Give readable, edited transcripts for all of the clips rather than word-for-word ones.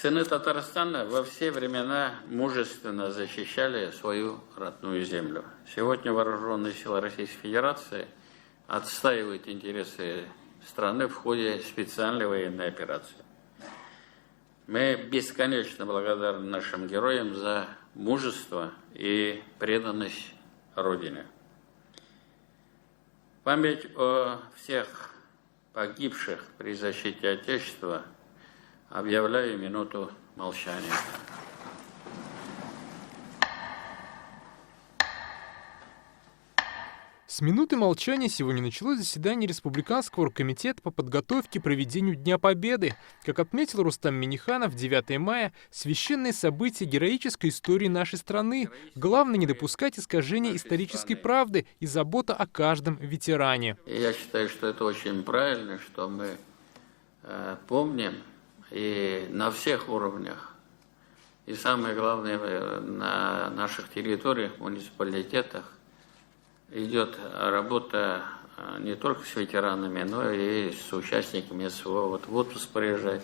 Сыны Татарстана во все времена мужественно защищали свою родную землю. Сегодня вооруженные силы Российской Федерации отстаивают интересы страны в ходе специальной военной операции. Мы бесконечно благодарны нашим героям за мужество и преданность Родине. Память о всех погибших при защите Отечества объявляю минуту молчания. С минуты молчания сегодня началось заседание Республиканского оргкомитета по подготовке к проведению Дня Победы. Как отметил Рустам Минниханов, 9 мая – священное событие героической истории нашей страны. Главное – не допускать искажения исторической правды и забота о каждом ветеране. Я считаю, что это очень правильно, что мы помним и на всех уровнях. И самое главное, на наших территориях, муниципалитетах, идет работа не только с ветеранами, но и с участниками СВО. Вот в отпуск приезжать.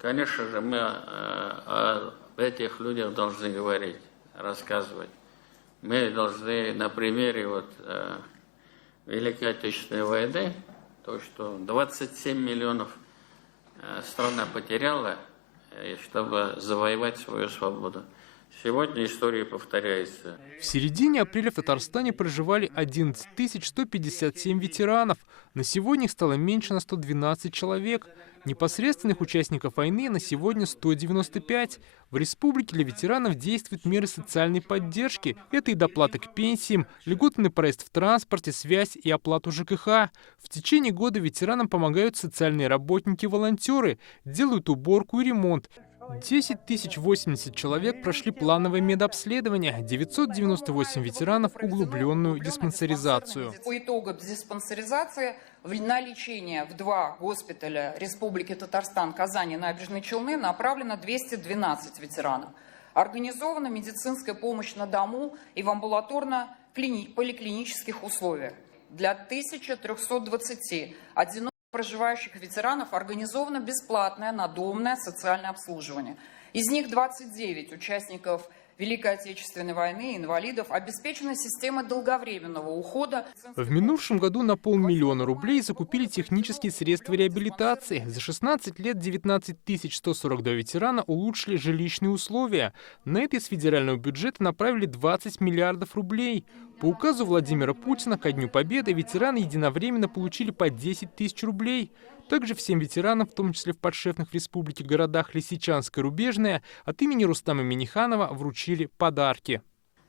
Конечно же, мы о этих людях должны говорить, рассказывать. Мы должны на примере Великой Отечественной войны, то, что 27 миллионов страна потеряла, чтобы завоевать свою свободу. Сегодня история повторяется. В середине апреля в Татарстане проживали 11 157 ветеранов. На сегодня их стало меньше на 112 человек. Непосредственных участников войны на сегодня 195. В республике для ветеранов действуют меры социальной поддержки. Это и доплата к пенсиям, льготный проезд в транспорте, связь и оплату ЖКХ. В течение года ветеранам помогают социальные работники и волонтеры, делают уборку и ремонт. 10 080 человек прошли плановое медобследование, 998 ветеранов – углубленную диспансеризацию. По итогам диспансеризации на лечение в 2 госпиталя Республики Татарстан, Казани, Набережные Челны направлено 212 ветеранов. Организована медицинская помощь на дому и в амбулаторно-поликлинических условиях. Для 1320 одиноких проживающих ветеранов организовано бесплатное надомное социальное обслуживание. Из них 29 участников Великой Отечественной войны, инвалидов, обеспечена система долговременного ухода. В минувшем году на 500 000 рублей закупили технические средства реабилитации. За 16 лет 19 142 ветерана улучшили жилищные условия. На это из федерального бюджета направили 20 миллиардов рублей. По указу Владимира Путина ко Дню Победы ветераны единовременно получили по 10 000 рублей. Также всем ветеранам, в том числе в подшефных в республике городах Лисичанск и Рубежная, от имени Рустама Минниханова вручили подарки.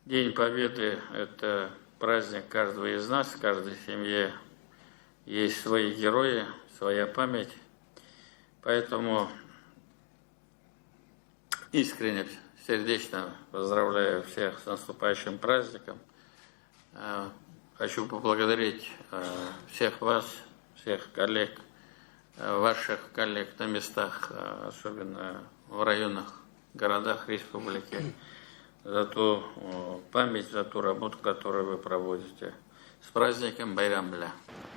День Победы – это праздник каждого из нас, в каждой семье есть свои герои, своя память. Поэтому искренне, сердечно поздравляю всех с наступающим праздником. Хочу поблагодарить всех вас, всех коллег, ваших коллег на местах, особенно в районах, городах республики, за ту память, за ту работу, которую вы проводите. С праздником Байрамля.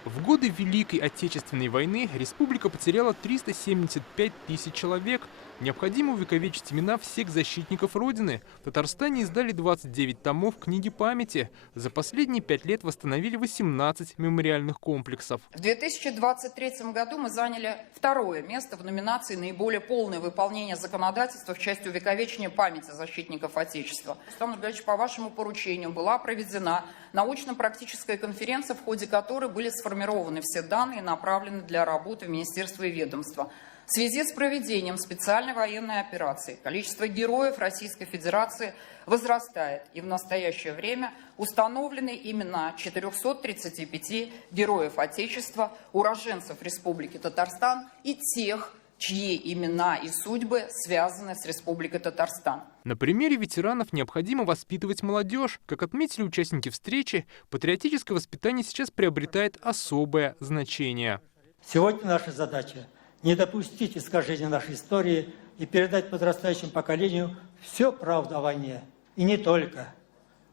В годы Великой Отечественной войны республика потеряла 375 000 человек. Необходимо увековечить имена всех защитников Родины. В Татарстане издали 29 томов книги памяти. За последние 5 лет восстановили 18 мемориальных комплексов. В 2023 году мы заняли 2-е место в номинации «Наиболее полное выполнение законодательства в части увековечения памяти защитников Отечества». Рустам Нургалевич, по вашему поручению была проведена научно-практическая конференция, в ходе которой были сформированы все данные, направленные для работы в министерство и ведомство. В связи с проведением специальной военной операции количество героев Российской Федерации возрастает, и в настоящее время установлены имена 435 героев Отечества, уроженцев Республики Татарстан и тех, чьи имена и судьбы связаны с Республикой Татарстан. На примере ветеранов необходимо воспитывать молодежь. Как отметили участники встречи, патриотическое воспитание сейчас приобретает особое значение. Сегодня наша задача – не допустить искажения нашей истории и передать подрастающему поколению всю правду о войне. И не только.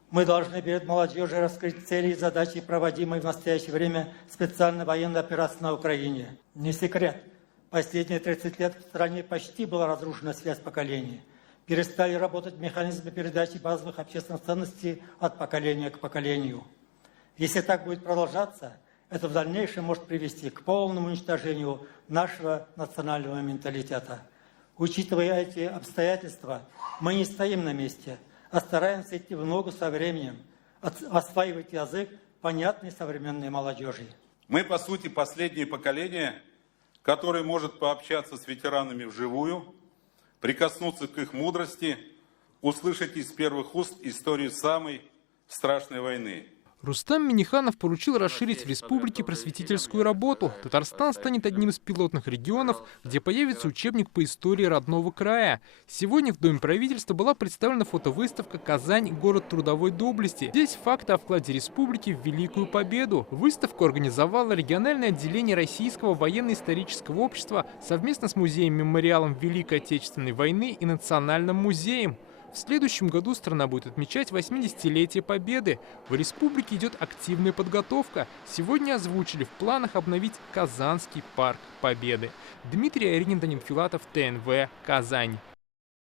Мы должны перед молодежью раскрыть цели и задачи, проводимые в настоящее время специальной военной операции на Украине. Не секрет. Последние 30 лет в стране почти была разрушена связь поколений. Перестали работать механизмы передачи базовых общественных ценностей от поколения к поколению. Если так будет продолжаться, это в дальнейшем может привести к полному уничтожению нашего национального менталитета. Учитывая эти обстоятельства, мы не стоим на месте, а стараемся идти в ногу со временем, осваивать язык, понятный современной молодежи. Мы, по сути, последнее поколение, которое может пообщаться с ветеранами вживую, прикоснуться к их мудрости, услышать из первых уст историю самой страшной войны. Рустам Минниханов поручил расширить в республике просветительскую работу. Татарстан станет одним из пилотных регионов, где появится учебник по истории родного края. Сегодня в Доме правительства была представлена фотовыставка «Казань. Город трудовой доблести». Здесь факты о вкладе республики в Великую Победу. Выставку организовало региональное отделение Российского военно-исторического общества совместно с музеем-мемориалом Великой Отечественной войны и Национальным музеем. В следующем году страна будет отмечать 80-летие Победы. В республике идет активная подготовка. Сегодня озвучили в планах обновить Казанский парк Победы. Дмитрий Айринин, Данил Филатов, ТНВ, Казань.